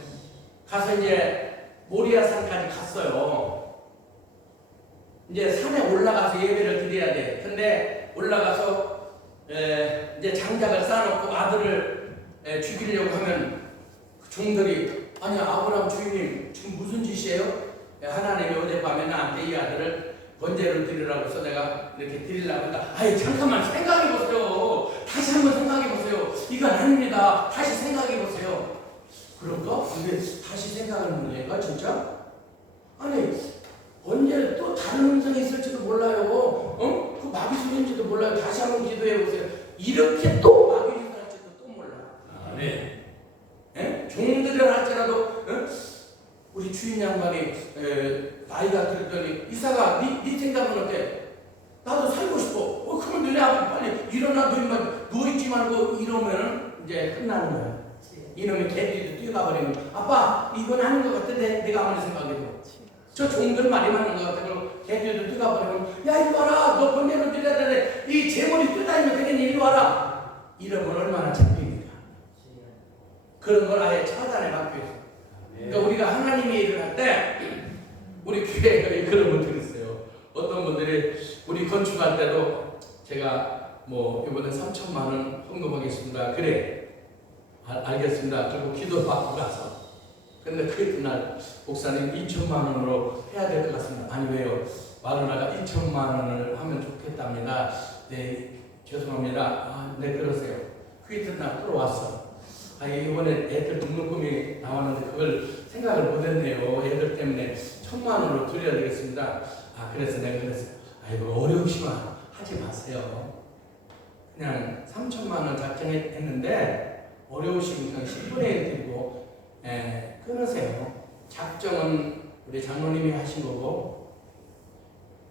가서 이제 모리아산까지 갔어요. 이제 산에 올라가서 예배를 드려야 돼. 근데 올라가서 이제 장작을 쌓아놓고 아들을 죽이려고 하면 그 종들이 아니 아브라함 주인님 지금 무슨 짓이에요? 하나님이 어젯밤에 나한테 이 아들을 번제로 드리라고 해서 내가 이렇게 드리려고 하니까 아이 잠깐만 생각해보세요. 다시 한번 생각해보세요. 이건 아닙니다. 다시 생각해보세요. 그런가? 근데 다시 생각하는 문제가 진짜? 아니 언제 또 다른 음성이 있을지도 몰라요. 그 마귀 소리인지도 몰라요. 다시 한번 기도해보세요. 이렇게 또 마귀 소리할지도 또 몰라. 아멘. 종들을 할지라도 우리 주인 양반이 나이가 들었더니 이사가 네 생각은 어때? 나도 살고 싶어. 그러면 너네 아버지 빨리 일어나 너희만 누워있지 말고 이러면 이제 끝나는 거야. 이놈의 개들이 뛰어가버리면 아빠 이건 아닌 것 같은데 내가 아무리 생각해도 저 종들 말이 맞는 것 같아. 개들도 뛰어가버리면 야 이리 와라 너 번개로 뛰어야 되는데 이 제머리 뛰어다니면 되겠니 이리 와라. 이러면 얼마나 창피입니까. 그런 걸 아예 차단해 막고 있어요. 그러니까 우리가 하나님의 일을 할 때 우리 교회에 그런 분들이 있어요. 어떤 분들이 우리 건축할 때도 제가 뭐 이번에 3천만 원 헌금하겠습니다. 그래 알겠습니다. 그리고 기도 받고 가서 근데 그 이튿날 목사님 2천만 원으로 해야 될 것 같습니다. 아니 왜요? 마누라가 2천만 원을 하면 좋겠답니다. 네 죄송합니다. 네 그러세요. 그 이튿날 또 왔어. 이번에 애들 등록금이 나왔는데 그걸 생각을 못했네요. 애들 때문에 1,000만 원으로 드려야 되겠습니다. 그래서 내가 그랬어요. 아이고 어려우시면 하지 마세요. 그냥 3천만 원 작정했는데 어려우시면 그냥 10분의 1 드리고 끊으세요. 작정은 우리 장로님이 하신 거고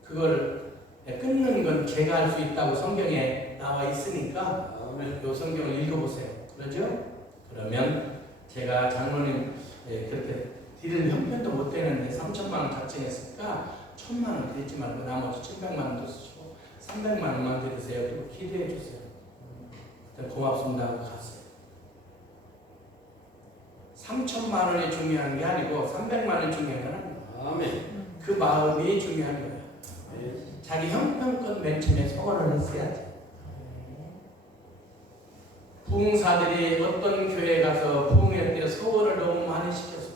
그걸 끊는 건 제가 할 수 있다고 성경에 나와 있으니까 이 성경을 읽어보세요. 그러죠? 그러면 제가 장로님 그렇게 드릴 형편도 못 되는데 3천만 원 작정했으니까 1,000만 원 드리지 말고 나머지 700만 원도 쓰시고 300만 원만 드리세요. 그리고 기도해 주세요. 고맙습니다 하고 갔어요. 3천만 원이 중요한 게 아니고 300만 원이 중요한 건 아니에요. 아멘. 그 마음이 중요한 거예요. 자기 형편껏 맨 처음에 서원을 했어야지. 부흥사들이 어떤 교회에 가서 부흥회 때 서원을 너무 많이 시켜서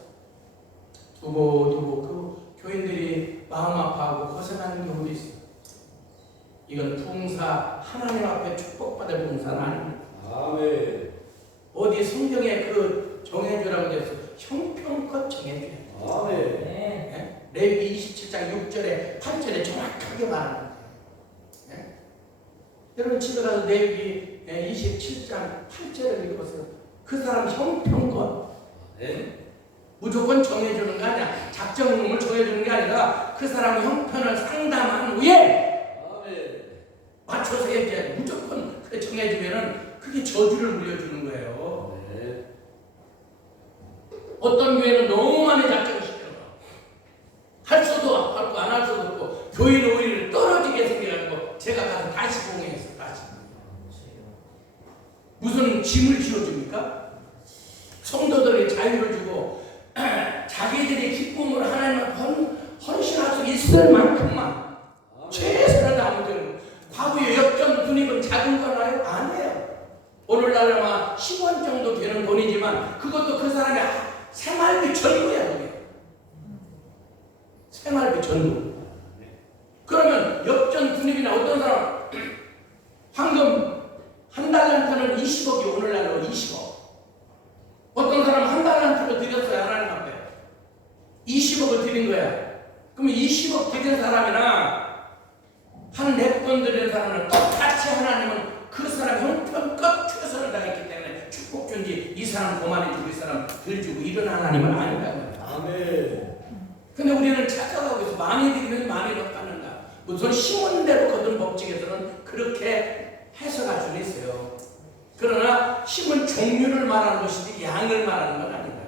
두고 그 교인들이 마음 아파하고 고생하는 경우도 있어요. 이건 부흥사 하나님 앞에 축복받을 부흥사는 아닙니다. 아멘. 어디 성경에 그 정해주라고 돼서 형편껏 정해줘야 돼요. 아멘. 레위기 27장 6절에 8절에 정확하게 말하는 거예요. 여러분 집에 가서 레위기 27장 8절을 읽어보세요. 그 사람 형편껏 무조건 정해주는 게 아니야. 작정을 정해주는 게 아니라 그 사람 형편을 상담한 후에 맞춰서 해줘야 돼. 무조건 그렇게 정해주면은 그게 저주를 물려주는 거예요. 어떤 교회는 너무 많이 작정을 시켜요. 할 수도 없고 안 할 수도 없고 교인 오히려 떨어지게 생겨가지고 제가 가서 다시 봉해했어요. 다시. 무슨 짐을 지어줍니까? 성도들이 자유를 주고 자기들이 기쁨으로 하나님을 헌신할 수 있을 만큼만 최선을 다하는 과거의 역전 분입은 작은 거나요? 아니에요. 오늘날 아마 10원 정도 되는 돈이지만 그것도 그 사람의 생활비 전부야. 그게. 생활비 전부. 그러면 역전 분입이나 어떤 사람 황금 한 달란트는 20억이 오늘날로 20억. 어떤 사람 한 달란트로 드렸어요. 하나님 앞에. 드린 사람이나 한 4번 드린 사람은 똑같이 하나님은 그 사람 형편껏 최선을 다했기 때문에 축복 준지 이 사람 고만해 주고 이 사람 덜 주고 이런 하나님은 아니라는 거예요. 아멘. 근데 우리는 착각하고 있어. 많이 드리면 많이 받는다. 무슨 심은 대로 거둔 법칙에서는 그렇게 해석할 수는 있어요. 그러나 심은 종류를 말하는 것이지 양을 말하는 건 아닌 거예요.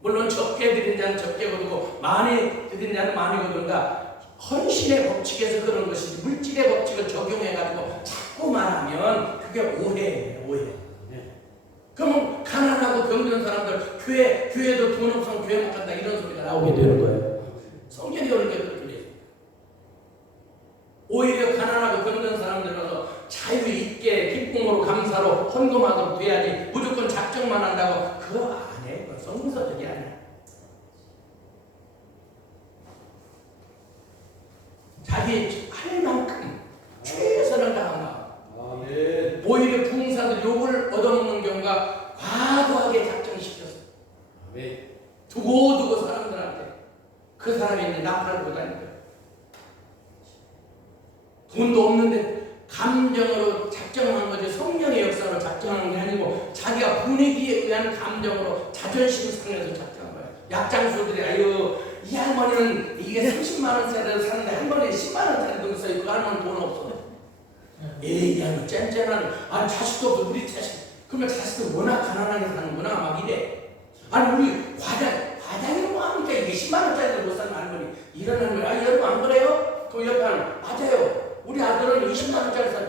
물론 적게 드린 자는 적게 거두고 많이 드린 자는 많이 거둔다. 헌신의 법칙에서 그런 것이지 물질의 법칙을 적용해가지고 자꾸 말하면 그게 오해예요. 오해. 그러면 가난하고 병든 사람들 교회도 돈 없으면 교회 못 간다 이런 소리가 나오게 되는 거예요. 성경이 그렇게 그렇게 돼. 오히려 가난하고 병든 사람들은 자유 있게 기쁨으로 감사로 헌금하도록 돼야지 무조건 작정만 한다고 그거 안 해. 그건 성서적이 아니야. 자기 할 만큼 최선을 다한 마음. 아멘. 오히려 부흥사들 욕을 얻어먹는 경우가 과도하게 작정시켰어. 아멘. 두고두고 사람들한테 그 사람이 이제 나팔을 보다니까 돈도 없는데 감정으로 작정한 거지 성령의 역사로 작정하는 게 아니고 자기가 분위기에 의한 감정으로 자존심 상해서 작정한 거야. 약장수들이 아유 이 할머니는 이게 30만 원짜리를 사는데 할머니 10만 원짜리 돈 써요. 그 할머니 돈 없어. 에이 야 짠짠한 자식도 없어 우리 자식. 그러면 자식도 워낙 가난하게 사는구나 막 이래. 아니 우리 과장이 뭐합니까 이게 10만 원짜리를 못 사는 할머니 이런 할머니 여러분 안 그래요? 그 옆에 하는 맞아요. 우리 아들은 20만 원짜리 사.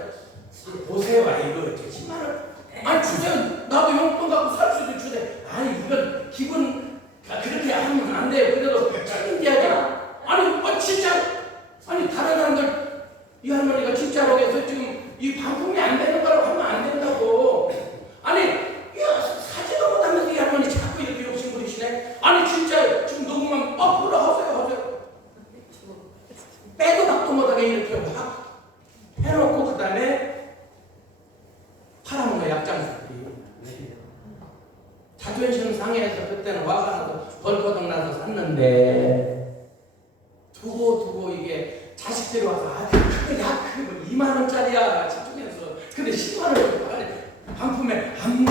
보세요 이거 10만 원. 아니 주세요. 나도 용돈 갖고 살 수도 주세요. 아니 이건 기분 그렇게 하면 안 돼요. 그래도 책임져야죠. 아니 진짜 아니 다른 사람들 이 할머니가 진짜로 해서 지금 이 반품이 안 되는 거라고 하면 안 된다고. 아니 야 사지도 못하면서 이 할머니 자꾸 이렇게 욕심 부리시네. 아니 진짜 지금 녹음만 뭐라 하세요. 빼도 박도 못하게 이렇게 확 해놓고 그 다음에 팔아먹는 약장수들이 자존심 상해서 그때는 화가 나서 벌거덕 나서 샀는데 두고 이게 자식들이 와서 그거 2만 원짜리야 집중해서 근데 10만 원 반품에 안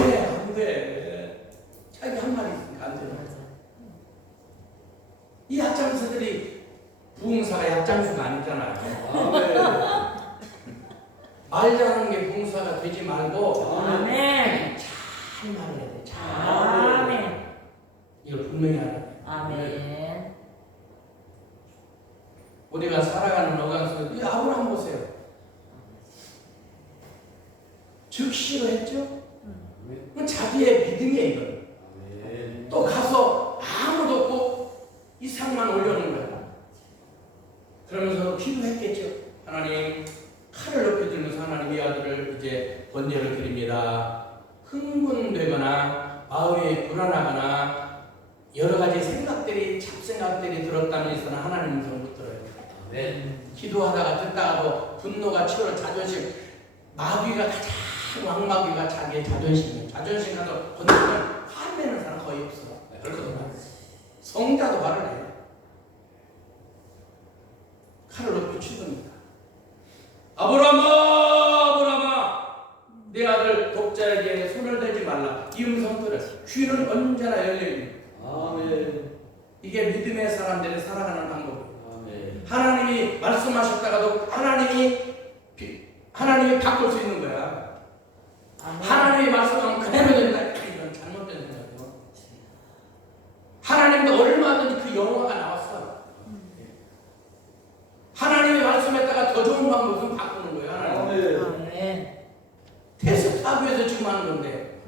돼. 자기 한 말이 있으니까 안 되는 거야. 이 약장수들이 부흥사가 약장수가 아니잖아요. 말 잘하는 게 부흥사가 되지 말고 아멘. 잘 말해야 돼. 잘. 아멘. 이걸 분명히 알아야 돼. 아멘. 우리가 살아가는 어간 속에 이 아브라함 보세요. 즉시로 했죠? 그건 자기의 믿음이에요. 이건. 아멘. 또 가서 아무도 없고 이상만 올려놓은 거야. 그러면서 기도했겠죠. 하나님 칼을 높이 들면서 하나님의 아들을 이제 번제를 드립니다. 흥분되거나 마음이 불안하거나 여러 가지 생각들이 잡생각들이 들었다면서는 하나님 음성을 못 들어요. 아멘. 기도하다가 듣다가도 분노가 치열한 자존심 마귀가 가장 왕마귀가 자기의 자존심이에요. 자존심 가서 건드리면 화내는 사람 거의 없어. 그렇거든요. 성자도 화를 내요. 칼을 높이 치더니까 아브라함아 내 아들 독자에게 손을 대지 말라. 이 음성 들어. 귀는 언제나 열려있는. 아멘. 이게 믿음의 사람들이 살아가는 방법이에요. 아멘. 하나님이 말씀하셨다가도 하나님이 바꿀 수 있는 거야. 하나님이 말씀하면 그대로 된다. 이건 잘못된 생각이에요. 하나님도 얼마든지 그 영화가 나왔어. 하나님이 말씀했다가 더 좋은 방법은 바꾸는 거예요. 하나님. 아멘. 테스트 하기 위해서 지금 하는 건데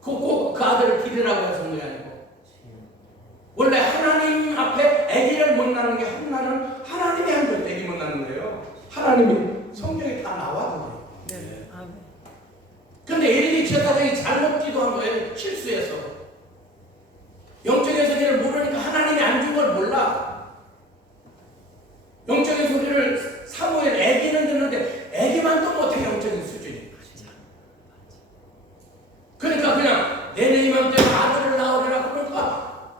꼭 그 아들을 기르라고 해서 그런 게 아니고 원래 하나님 앞에 아기를 못 낳는 게 하나님이 한 줄 아기 못 낳는 거예요. 하나님이 성경에 다 나와요. 네. 아멘. 근데 엘리 제사장이 잘못 기도한 거예요. 실수해서. 영적인 소리를 모르니까 하나님이 안 준 걸 몰라. 영적인 소리를 사무엘 아기는 듣는데 아기만 또 못해. 영적인 수준이. 그러니까 그냥 내내 이맘때는 아들을 낳으리라 그러니까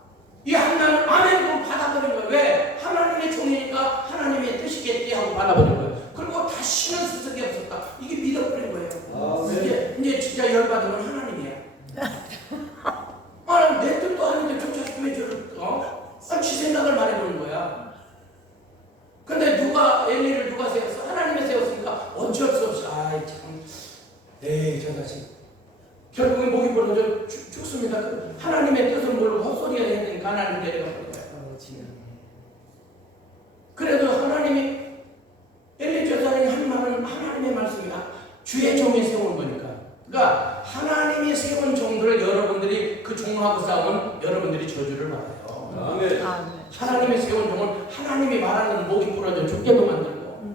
이 한나는 아멘으로 받아들인 거예요. 왜? 하나님이 이제 진짜 열받으면 하나님이야. 아, 내 뜻도 아닌데 저 자식 왜 저를 지 생각을 말해보는 거야. 근데 엘리를 누가 세웠어? 하나님이 세웠으니까 어쩔 수 없이 아이 참, 저 자식 결국에 목이 부러져 죽습니다. 하나님의 뜻을 모르고 헛소리가 했으니까 하나님 내려가 버린 거야. 그래도 하나님이 엘리 제사장이 한 말은 하나님의 말씀이다. 주의 종이 세운 거니까. 그러니까 하나님이 세운 종들을 여러분들이 그 종하고 싸우면 여러분들이 저주를 받아요. 아멘. 하나님이 세운 종은 하나님이 말하는 목이 부러져 죽게도 만들고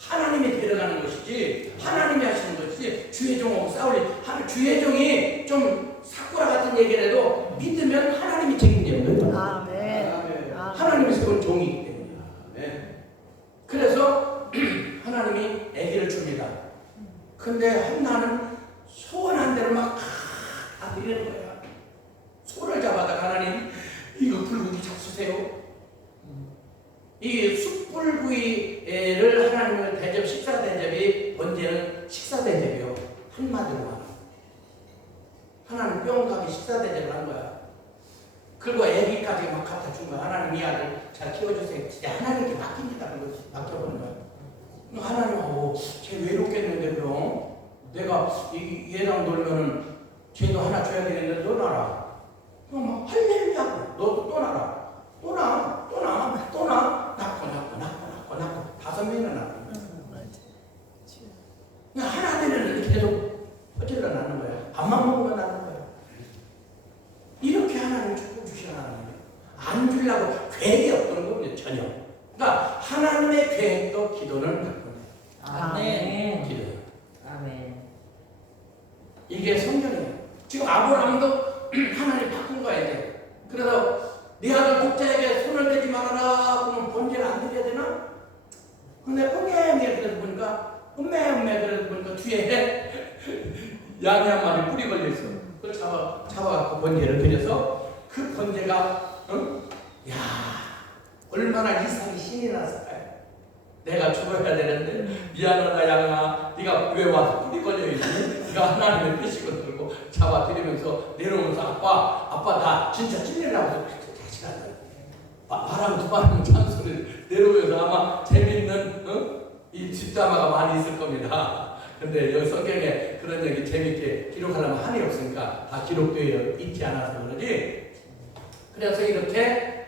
하나님이 데려가는 것이지 하나님이 하시는 것이지 주의 종하고 싸우니 주의 종이 좀 사쿠라 같은 얘기를 해도 믿으면 하나님이 책임지는 거예요. 아멘. 하나님이 세운 종이기 때문에. 아멘. 그래서 하나님이 아기를 줍니다. 근데 한나는 소원한 대로 막 이러는 거야. 소를 잡아다가 하나님 이거 불고기 잡수세요. 이 숯불구이를 하나님의 대접 식사 대접이 번제는 식사 대접이요. 한마디로 하나님 뿅가게 식사 대접을 한 거야. 그리고 아기까지 막 갖다 준 거야. 하나님 이 아들 잘 키워주세요. 진짜 하나님께 맡깁니다. 그거 맡겨보는 거야. 하나님 쟤 외롭겠는데 그럼 내가 얘랑 놀면은 쟤도 하나 줘야 되겠는데 너 놔라. 그럼 막 할렐루야. 너도 또 놔라. 또 놔. 낳고 5명이나 낳고. 하나 되면 계속 어쩌다 낳는 거야. 밥만 먹으면 낳는 거야. 이렇게 하나님 축복 주시는 하나님. 안 주려고 계획이 없던 거군요. 전혀. 그러니까 하나님의 계획도 기도는 갖고 아멘. 기도. 아멘. 이게 성경이에요. 지금 아브라함도 하나님 바꾼 거야 이제. 그래서 네 아들 독자에게 손을 대지 말아라. 그러면 번제를 안 드려야 되나? 근데 그래서 보니까 그래서 보니까 뒤에 양이 한 마리 뿔이 걸려 있어. 그걸 잡아갖고 번제를 드려서 그 번제가 야 얼마나 이삭이 신이 났을까요? 내가 죽어야 되는데 미안하다 양아 네가 왜 와서 뿔이 걸려있니? 네가 하나님의 뜻이고 들고 잡아드리면서 내려오면서 아빠 나 진짜 찔리려고 자식아 바람 두 바람 찬소리 내려오면서 아마 재밌는 이 뒷담화가 많이 있을 겁니다. 근데 여기 성경에 그런 얘기 재밌게 기록하려면 한이 없으니까 다 기록되어 있지 않아서 그러지. 그래서 이렇게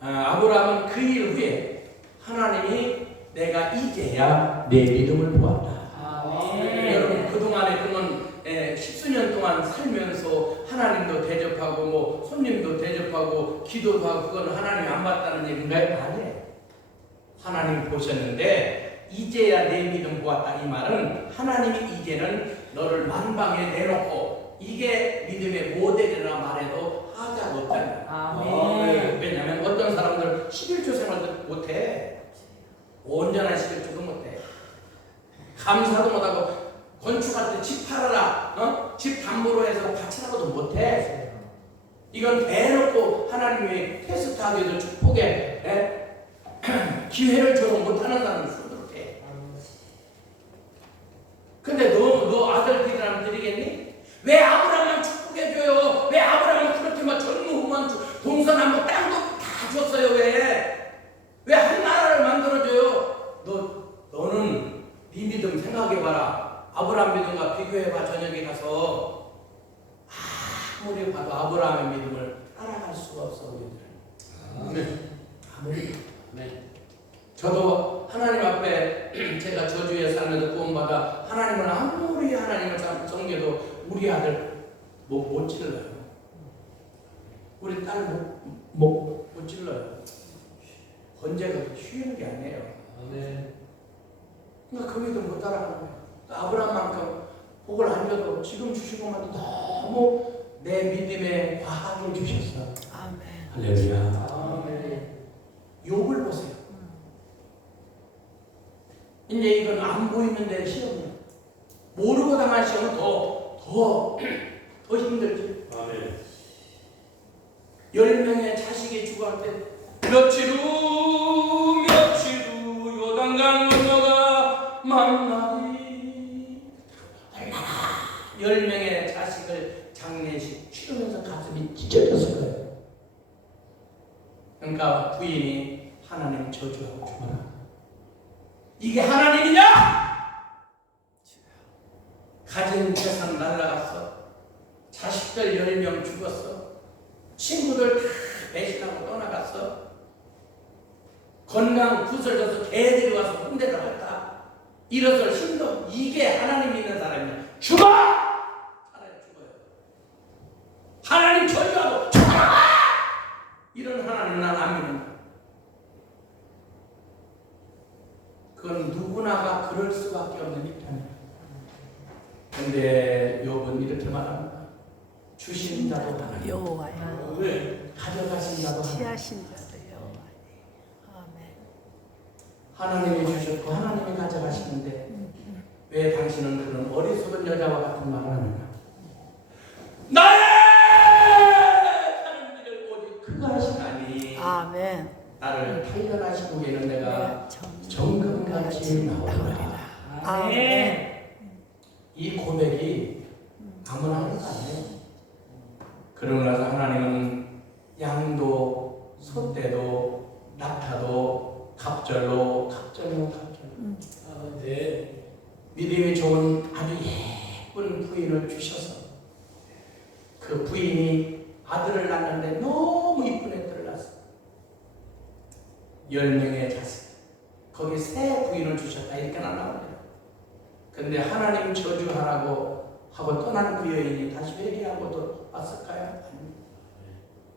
아브라함은 그 일 후에 하나님이 내가 이제야 내 믿음을 보았다. 아멘. 여러분 그동안에 그러면 10수년 동안 살면서 하나님도 대접하고 뭐 손님도 대접하고 기도도 하고 그건 하나님이 안 봤다는 얘기인가요? 아니에요. 하나님이 보셨는데 이제야 내 믿음 보았다. 이 말은 하나님이 이제는 너를 만방에 내놓고 이게 믿음의 모델이라 말해도 하자가 없다는 거예요. 아멘. 왜냐하면 어떤 사람들 11조 생활도 못해. 온전한 11조도 못해. 감사도 못하고 건축할 때 집 팔아라. 집 담보로 해서 바치라고도 못해. 이건 대놓고 하나님의 테스트하기도 축복에 기회를 줘도 못하는 사람은 수두룩해. 근데 너 아들들이라면 드리겠니? 왜 아브라함만 축복해줘요? 왜 아브라함은 그렇게 막 전무후무한 동서남북 땅도 다 줬어요? 왜 한 나라를 만들어줘요? 너는 네 믿음 생각해봐라. 아브라함 믿음과 비교해봐. 저녁에 가서 아무리 봐도 아브라함의 믿음을 따라갈 수가 없어 우리들. 아멘. 아멘. 저도 하나님 앞에 제가 저주에 살면서 구원받아 하나님을 아무리 하나님을 섬겨도 우리 아들 못 찔러요. 우리 딸 못 찔러요. 번제가 쉬운 게 아니에요. 아멘. 그러니까 거기도 못 따라가는 거예요. 아브라함만큼 복을 안 줘도 지금 주시고만 너무 내 믿음에 과학을 주셨어. 아멘. 할렐루야. 아멘. 욥을 보세요. 이제 이건 안 보이는데 시험이야. 모르고 당한 시험은 더 힘들지. 아멘. 10명의 자식이 죽어갈 때 며칠 후 요단강 건너가 만나니 얼마나 10명의 자식을 장례식 치르면서 가슴이 찢어졌을 거예요. 그러니까 부인이 하나님 저주하고 죽어라. 이게 하나님이냐? 가진 재산 날라갔어. 자식들 10명 죽었어. 친구들 다 배신하고 떠나갔어. 건강 부서져서 개들이 와서 혼대를 할까? 일어설 힘도 이게 하나님 믿는 사람이야. 죽어! 차라리 죽어요. 하나님 저주하고 죽어라! 이런 하나님 난 안 믿는다. 그건 누구나가 그럴 수밖에 없는 입장이야. 근데 욥은 이렇게 말합니다. 주신 자도 하나님, 여호와야. 아멘. 가져가신 자도 하나님. 취하신 자도 여호와야. 아멘. 하나님이 주셨고 하나님이 가져가시는데 왜 당신은 그런 어리석은 여자와 같은 말을 하는가? 나의 하는 일을 오직 그가 하시나니 아멘. 나를 탄련하시고 계는 내가 네, 정금같이 나오리라. 아멘. 이 고백이 아무나 하는 거 아니에요. 그러고 나서 하나님은 양도 소떼도 낙타도 갑절로 네. 믿음이 좋은 아주 예쁜 부인을 주셔서 그 부인이 아들을 낳는데 너무 이쁜 애들을 낳았어. 10명의 자식. 거기 새 부인을 주셨다 이렇게 나옵니다. 근데 하나님 저주하라고 하고 떠난 그 여인이 다시 회개하고 또 왔을까요? 아닙니다.